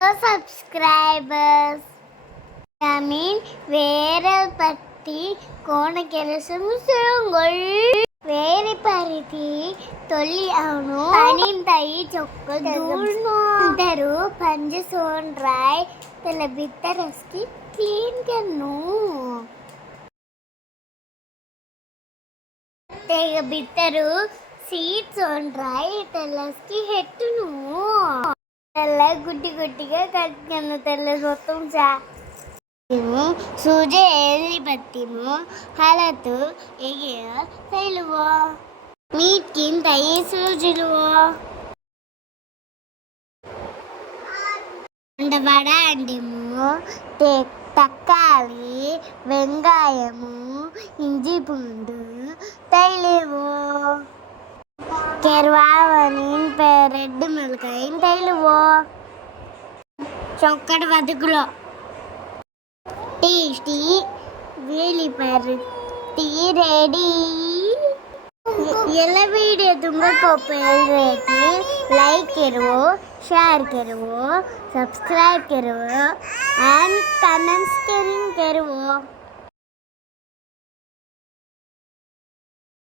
subscribers. I mean, வேரல் பத்தி கோண ಕೆಲಸம் சுருங்கள் vary பரிதி தொல்லி ಅವನು ಪನಿಂದೈ ಚೊಕ್ಕ ದೂಳ್ನೋ पंज सोन राय तल भीतर उसकी क्लीन करनो तेग भीतर सीट सोन राय तल उसकी हेटनो तल गुड्डी गुड्डीगा कट करनो तल सोतम चा सूजे एली बत्तीमो हालतु एगे तैलुवो मीट किन तई सूजिलुवो அந்த வடை அண்டிமு தக்காளி வெங்காயமு இஞ்சி பூண்டு తైలువు కెరవావనిన్ రెడ్ మిల్కాయ తైలువు చొక్కటి వదుకులో టేస్టీ వేలి పరుത്തി రెడీ ಎಲ್ಲ ವಿಡಿಯೋ तुमको पहले लाइक करो शेयर करो सब्सक्राइब करो एंड कमेंट्स करो